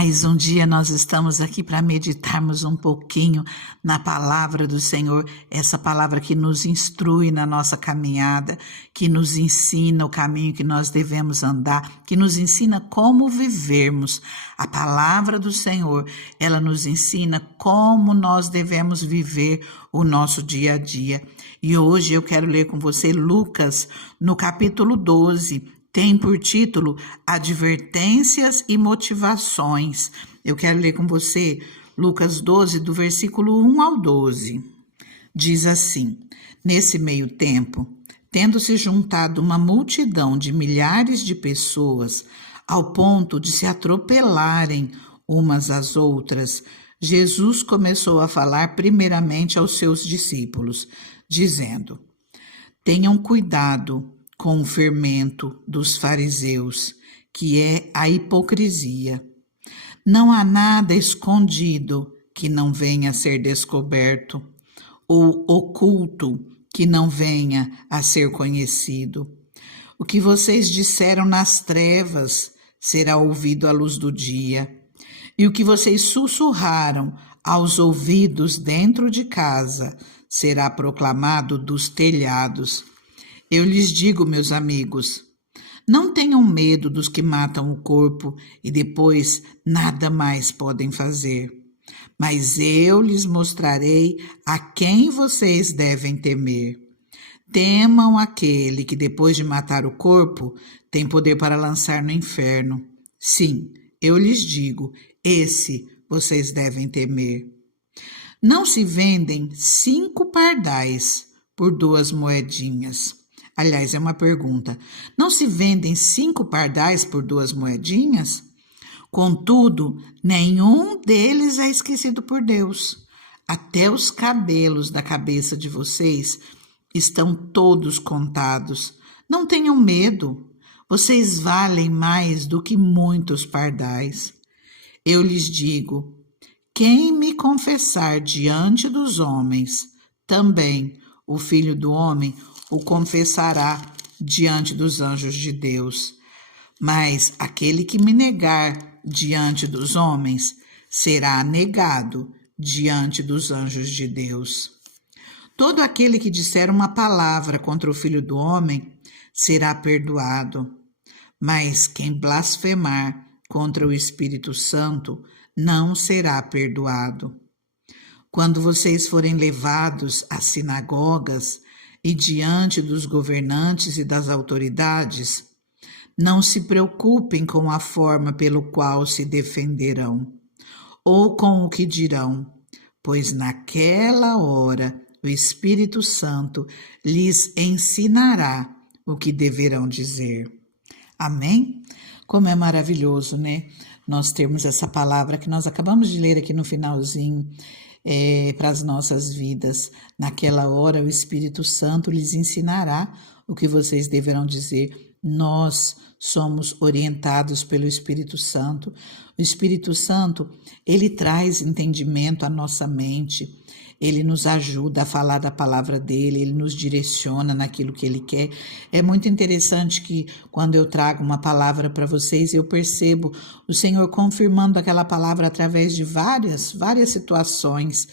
Mais um dia nós estamos aqui para meditarmos um pouquinho na palavra do Senhor, essa palavra que nos instrui na nossa caminhada, que nos ensina o caminho que nós devemos andar, que nos ensina como vivermos. A palavra do Senhor, ela nos ensina como nós devemos viver o nosso dia a dia. E hoje eu quero ler com você Lucas, no capítulo 12, tem por título Advertências e Motivações. Eu quero ler com você Lucas 12, do versículo 1 ao 12. Diz assim: Nesse meio tempo, tendo-se juntado uma multidão de milhares de pessoas, ao ponto de se atropelarem umas às outras, Jesus começou a falar primeiramente aos seus discípulos, dizendo: Tenham cuidado com o fermento dos fariseus, que é a hipocrisia. Não há nada escondido que não venha a ser descoberto, ou oculto que não venha a ser conhecido. O que vocês disseram nas trevas será ouvido à luz do dia, e o que vocês sussurraram aos ouvidos dentro de casa será proclamado dos telhados. Eu lhes digo, meus amigos, não tenham medo dos que matam o corpo e depois nada mais podem fazer. Mas eu lhes mostrarei a quem vocês devem temer. Temam aquele que depois de matar o corpo tem poder para lançar no inferno. Sim, eu lhes digo, esse vocês devem temer. Não se vendem 5 pardais por 2 moedinhas. Aliás, é uma pergunta. Não se vendem 5 pardais por 2 moedinhas? Contudo, nenhum deles é esquecido por Deus. Até os cabelos da cabeça de vocês estão todos contados. Não tenham medo. Vocês valem mais do que muitos pardais. Eu lhes digo, quem me confessar diante dos homens, também o Filho do Homem o confessará diante dos anjos de Deus. Mas aquele que me negar diante dos homens será negado diante dos anjos de Deus. Todo aquele que disser uma palavra contra o Filho do Homem será perdoado, mas quem blasfemar contra o Espírito Santo não será perdoado. Quando vocês forem levados às sinagogas e diante dos governantes e das autoridades, não se preocupem com a forma pelo qual se defenderão, ou com o que dirão, pois naquela hora o Espírito Santo lhes ensinará o que deverão dizer. Amém? Como é maravilhoso, né? Nós termos essa palavra que nós acabamos de ler aqui no finalzinho, para as nossas vidas. Naquela hora, o Espírito Santo lhes ensinará o que vocês deverão dizer. Nós somos orientados pelo Espírito Santo. O Espírito Santo, ele traz entendimento à nossa mente. Ele nos ajuda a falar da palavra dele, ele nos direciona naquilo que ele quer. É muito interessante que quando eu trago uma palavra para vocês, eu percebo o Senhor confirmando aquela palavra através de várias situações.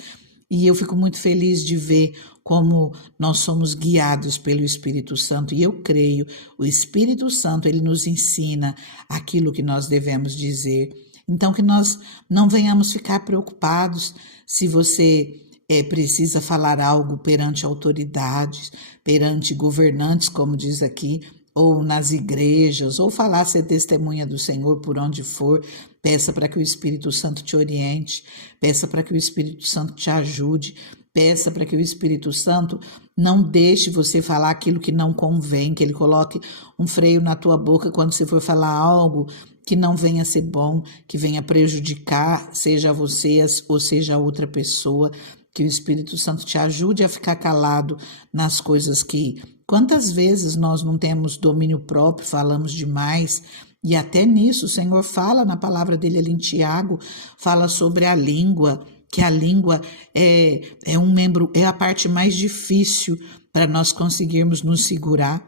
E eu fico muito feliz de ver como nós somos guiados pelo Espírito Santo. E eu creio, o Espírito Santo, ele nos ensina aquilo que nós devemos dizer. Então, que nós não venhamos ficar preocupados se você precisa falar algo perante autoridades, perante governantes, como diz aqui, ou nas igrejas, ou falar ser testemunha do Senhor por onde for. Peça para que o Espírito Santo te oriente, peça para que o Espírito Santo te ajude, peça para que o Espírito Santo não deixe você falar aquilo que não convém, que ele coloque um freio na tua boca quando você for falar algo que não venha a ser bom, que venha prejudicar, seja você ou seja a outra pessoa. Que o Espírito Santo te ajude a ficar calado nas coisas que... Quantas vezes nós não temos domínio próprio, falamos demais, e até nisso o Senhor fala na palavra dele ali em Tiago, fala sobre a língua, que a língua é um membro, é a parte mais difícil para nós conseguirmos nos segurar,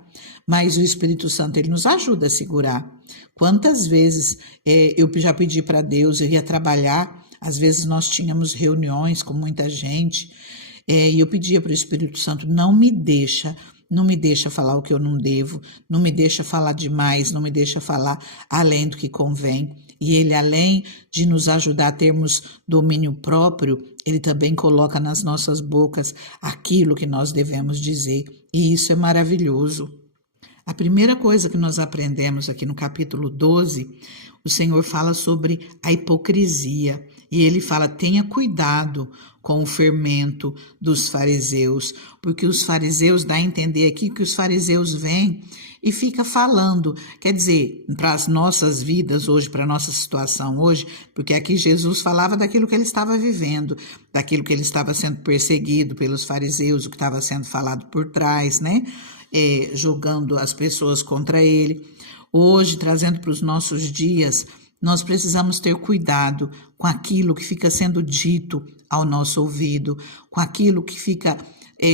mas o Espírito Santo, ele nos ajuda a segurar. Quantas vezes eu já pedi para Deus, eu ia trabalhar, às vezes nós tínhamos reuniões com muita gente, e eu pedia para o Espírito Santo, não me deixa falar o que eu não devo, não me deixa falar demais, não me deixa falar além do que convém. E ele, além de nos ajudar a termos domínio próprio, ele também coloca nas nossas bocas aquilo que nós devemos dizer. E isso é maravilhoso. A primeira coisa que nós aprendemos aqui no capítulo 12, o Senhor fala sobre a hipocrisia. E ele fala, tenha cuidado com o fermento dos fariseus, porque os fariseus, dá a entender aqui que os fariseus vêm e fica falando, quer dizer, para as nossas vidas hoje, para a nossa situação hoje, porque aqui Jesus falava daquilo que ele estava vivendo, daquilo que ele estava sendo perseguido pelos fariseus, o que estava sendo falado por trás, né? Jogando as pessoas contra ele. Hoje, trazendo para os nossos dias, nós precisamos ter cuidado com aquilo que fica sendo dito ao nosso ouvido, com aquilo que fica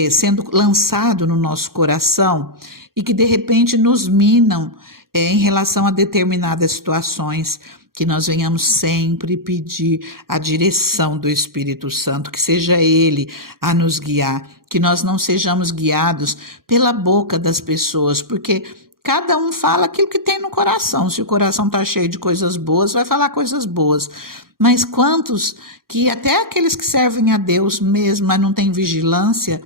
sendo lançado no nosso coração e que de repente nos minam em relação a determinadas situações, que nós venhamos sempre pedir a direção do Espírito Santo, que seja Ele a nos guiar, que nós não sejamos guiados pela boca das pessoas, porque cada um fala aquilo que tem no coração. Se o coração está cheio de coisas boas, vai falar coisas boas. Mas quantos que até aqueles que servem a Deus mesmo, mas não têm vigilância,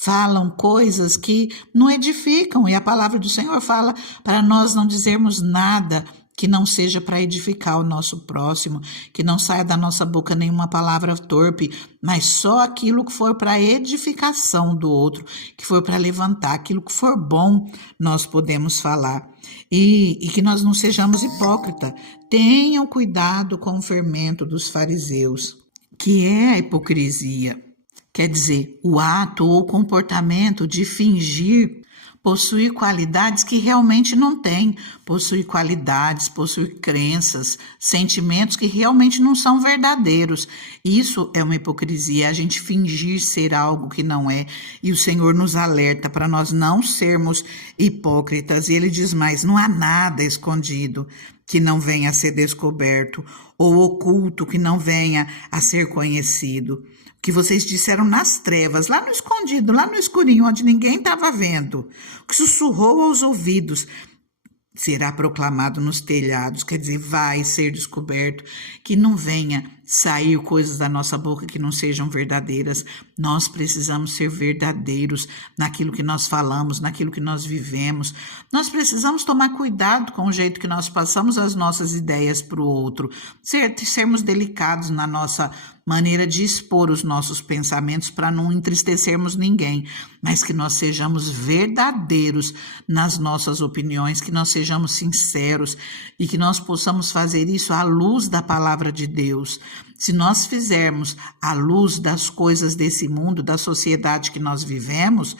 falam coisas que não edificam. E a palavra do Senhor fala para nós não dizermos nada que não seja para edificar o nosso próximo, que não saia da nossa boca nenhuma palavra torpe, mas só aquilo que for para edificação do outro, que for para levantar, aquilo que for bom, nós podemos falar. E que nós não sejamos hipócritas. Tenham cuidado com o fermento dos fariseus, que é a hipocrisia. Quer dizer, o ato ou comportamento de fingir possuir qualidades que realmente não tem, possuir qualidades, possuir crenças, sentimentos que realmente não são verdadeiros. Isso é uma hipocrisia, a gente fingir ser algo que não é, e o Senhor nos alerta para nós não sermos hipócritas, e ele diz mais, não há nada escondido que não venha a ser descoberto, ou oculto que não venha a ser conhecido. Que vocês disseram nas trevas, lá no escondido, lá no escurinho, onde ninguém estava vendo, que sussurrou aos ouvidos, será proclamado nos telhados, quer dizer, vai ser descoberto, que não venha sair coisas da nossa boca que não sejam verdadeiras. Nós precisamos ser verdadeiros naquilo que nós falamos, naquilo que nós vivemos. Nós precisamos tomar cuidado com o jeito que nós passamos as nossas ideias para o outro, sermos delicados na nossa maneira de expor os nossos pensamentos para não entristecermos ninguém, mas que nós sejamos verdadeiros nas nossas opiniões, que nós sejamos sinceros e que nós possamos fazer isso à luz da palavra de Deus. Se nós fizermos à luz das coisas desse mundo, da sociedade que nós vivemos,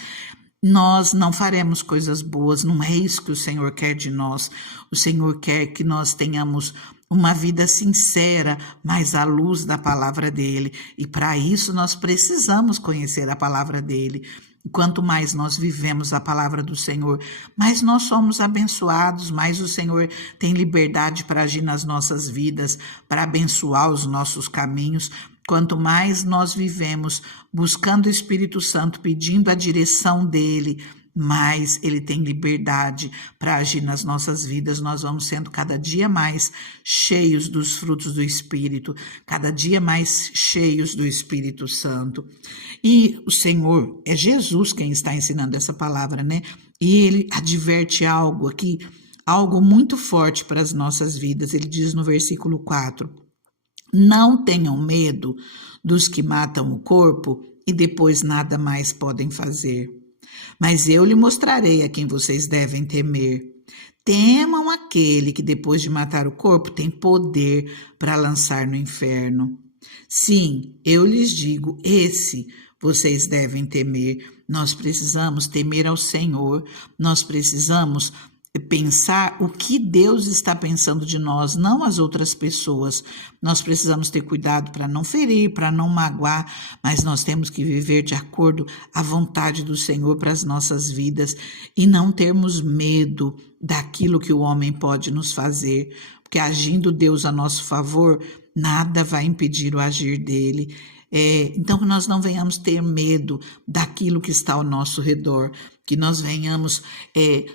nós não faremos coisas boas, não é isso que o Senhor quer de nós. O Senhor quer que nós tenhamos uma vida sincera, mas à luz da palavra dele. E para isso nós precisamos conhecer a palavra dele. Quanto mais nós vivemos a palavra do Senhor, mais nós somos abençoados, mais o Senhor tem liberdade para agir nas nossas vidas, para abençoar os nossos caminhos. Quanto mais nós vivemos buscando o Espírito Santo, pedindo a direção dele, mais ele tem liberdade para agir nas nossas vidas. Nós vamos sendo cada dia mais cheios dos frutos do Espírito, cada dia mais cheios do Espírito Santo. E o Senhor, é Jesus quem está ensinando essa palavra, né? E ele adverte algo aqui, algo muito forte para as nossas vidas. Ele diz no versículo 4, não tenham medo dos que matam o corpo e depois nada mais podem fazer. Mas eu lhe mostrarei a quem vocês devem temer. Temam aquele que depois de matar o corpo tem poder para lançar no inferno. Sim, eu lhes digo, esse vocês devem temer. Nós precisamos temer ao Senhor, nós precisamos pensar o que Deus está pensando de nós, não as outras pessoas. Nós precisamos ter cuidado para não ferir, para não magoar, mas nós temos que viver de acordo à vontade do Senhor para as nossas vidas e não termos medo daquilo que o homem pode nos fazer, porque agindo Deus a nosso favor, nada vai impedir o agir dele. Então, que nós não venhamos ter medo daquilo que está ao nosso redor, que nós venhamos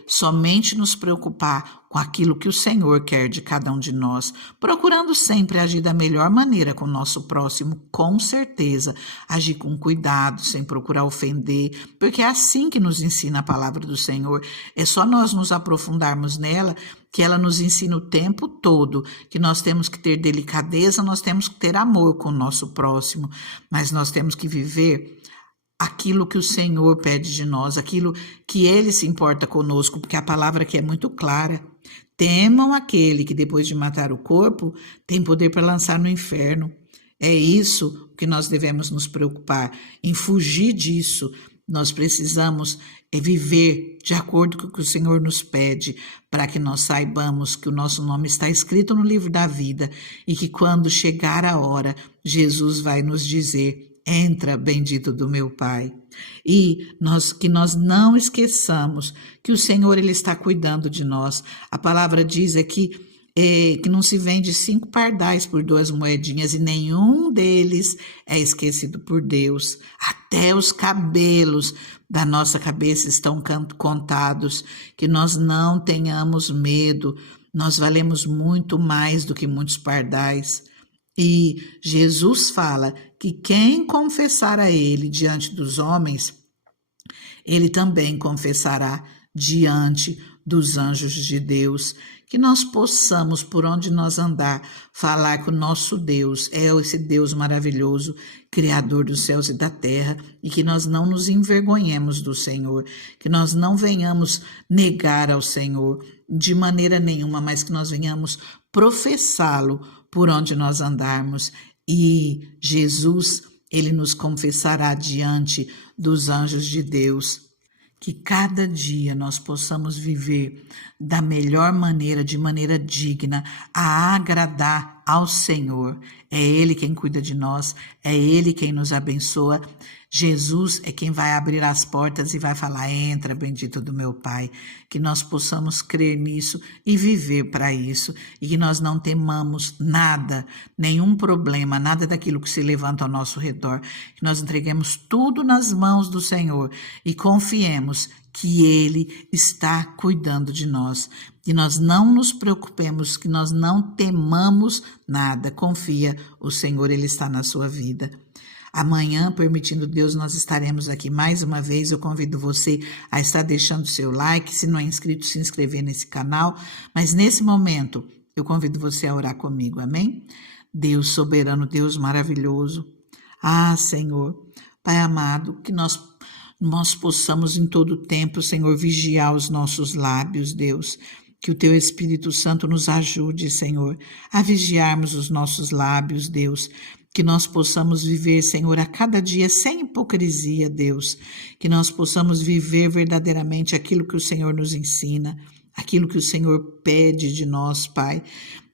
somente nos preocupar com aquilo que o Senhor quer de cada um de nós, procurando sempre agir da melhor maneira com o nosso próximo, com certeza, agir com cuidado, sem procurar ofender, porque é assim que nos ensina a palavra do Senhor. É só nós nos aprofundarmos nela, que ela nos ensina o tempo todo, que nós temos que ter delicadeza, nós temos que ter amor com o nosso próximo, mas nós temos que viver aquilo que o Senhor pede de nós, aquilo que Ele se importa conosco, porque a palavra aqui é muito clara. Temam aquele que depois de matar o corpo, tem poder para lançar no inferno. É isso que nós devemos nos preocupar, em fugir disso. Nós precisamos viver de acordo com o que o Senhor nos pede, para que nós saibamos que o nosso nome está escrito no livro da vida e que quando chegar a hora, Jesus vai nos dizer: entra, bendito do meu Pai. E que nós não esqueçamos que o Senhor ele está cuidando de nós. A palavra diz aqui que não se vende 5 pardais por 2 moedinhas e nenhum deles é esquecido por Deus. Até os cabelos da nossa cabeça estão contados, que nós não tenhamos medo, nós valemos muito mais do que muitos pardais. E Jesus fala que quem confessar a Ele diante dos homens, Ele também confessará diante dos anjos de Deus. Que nós possamos, por onde nós andar, falar que o nosso Deus é esse Deus maravilhoso, Criador dos céus e da terra, e que nós não nos envergonhemos do Senhor, que nós não venhamos negar ao Senhor de maneira nenhuma, mas que nós venhamos professá-lo por onde nós andarmos. E Jesus, ele nos confessará diante dos anjos de Deus. Que cada dia nós possamos viver da melhor maneira, de maneira digna, a agradar ao Senhor. É Ele quem cuida de nós, é Ele quem nos abençoa. Jesus é quem vai abrir as portas e vai falar: entra, bendito do meu Pai. Que nós possamos crer nisso e viver para isso. E que nós não temamos nada, nenhum problema, nada daquilo que se levanta ao nosso redor. Que nós entreguemos tudo nas mãos do Senhor e confiemos que Ele está cuidando de nós. Que nós não nos preocupemos, que nós não temamos nada. Confia, o Senhor, Ele está na sua vida. Amanhã, permitindo Deus, nós estaremos aqui mais uma vez. Eu convido você a estar deixando seu like, se não é inscrito, se inscrever nesse canal. Mas nesse momento, eu convido você a orar comigo, amém? Deus soberano, Deus maravilhoso. Senhor, Pai amado, que nós possamos em todo tempo, Senhor, vigiar os nossos lábios, Deus. Que o Teu Espírito Santo nos ajude, Senhor, a vigiarmos os nossos lábios, Deus. Que nós possamos viver, Senhor, a cada dia sem hipocrisia, Deus. Que nós possamos viver verdadeiramente aquilo que o Senhor nos ensina, aquilo que o Senhor pede de nós, Pai.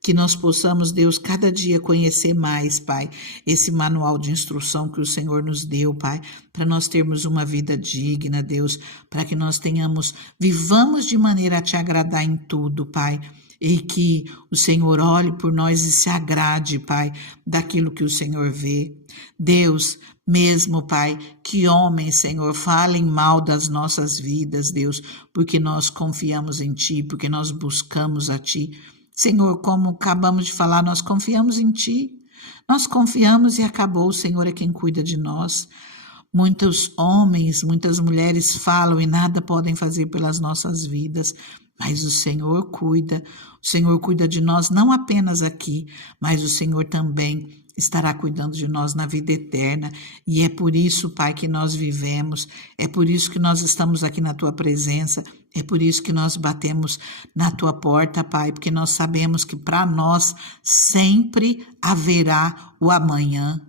Que nós possamos, Deus, cada dia conhecer mais, Pai, esse manual de instrução que o Senhor nos deu, Pai, para nós termos uma vida digna, Deus, para que nós vivamos de maneira a Te agradar em tudo, Pai. E que o Senhor olhe por nós e se agrade, Pai, daquilo que o Senhor vê. Deus, mesmo, Pai, que homens, Senhor, falem mal das nossas vidas, Deus, porque nós confiamos em Ti, porque nós buscamos a Ti. Senhor, como acabamos de falar, nós confiamos em Ti. Nós confiamos e acabou, o Senhor é quem cuida de nós. Muitos homens, muitas mulheres falam e nada podem fazer pelas nossas vidas, mas o Senhor cuida de nós não apenas aqui, mas o Senhor também estará cuidando de nós na vida eterna. E é por isso, Pai, que nós vivemos, é por isso que nós estamos aqui na Tua presença, é por isso que nós batemos na Tua porta, Pai, porque nós sabemos que para nós sempre haverá o amanhã.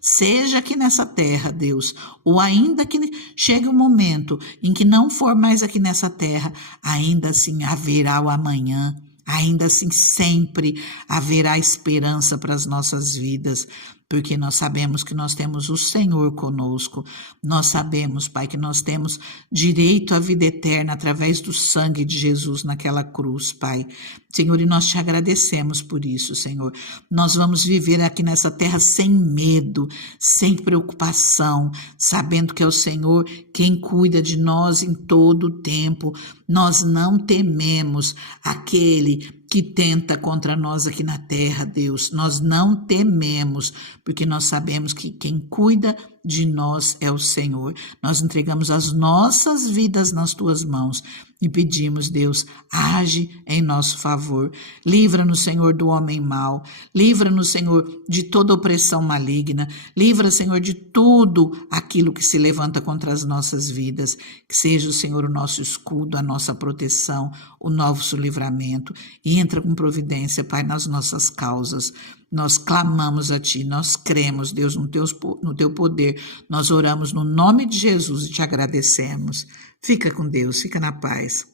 Seja aqui nessa terra, Deus, ou ainda que chegue um momento em que não for mais aqui nessa terra, ainda assim haverá o amanhã. Ainda assim, sempre haverá esperança para as nossas vidas, porque nós sabemos que nós temos o Senhor conosco. Nós sabemos, Pai, que nós temos direito à vida eterna através do sangue de Jesus naquela cruz, Pai. Senhor, e nós te agradecemos por isso, Senhor. Nós vamos viver aqui nessa terra sem medo, sem preocupação, sabendo que é o Senhor quem cuida de nós em todo o tempo. Nós não tememos aquele que tenta contra nós aqui na terra, Deus. Nós não tememos, porque nós sabemos que quem cuida de nós é o Senhor. Nós entregamos as nossas vidas nas tuas mãos e pedimos, Deus, age em nosso favor. Livra-nos, Senhor, do homem mau. Livra-nos, Senhor, de toda opressão maligna. Livra, Senhor, de tudo aquilo que se levanta contra as nossas vidas. Que seja o Senhor o nosso escudo, a nossa proteção, o nosso livramento. E entra com providência, Pai, nas nossas causas. Nós clamamos a Ti, nós cremos, Deus, no Teu poder. Nós oramos no nome de Jesus e Te agradecemos. Fica com Deus, fica na paz.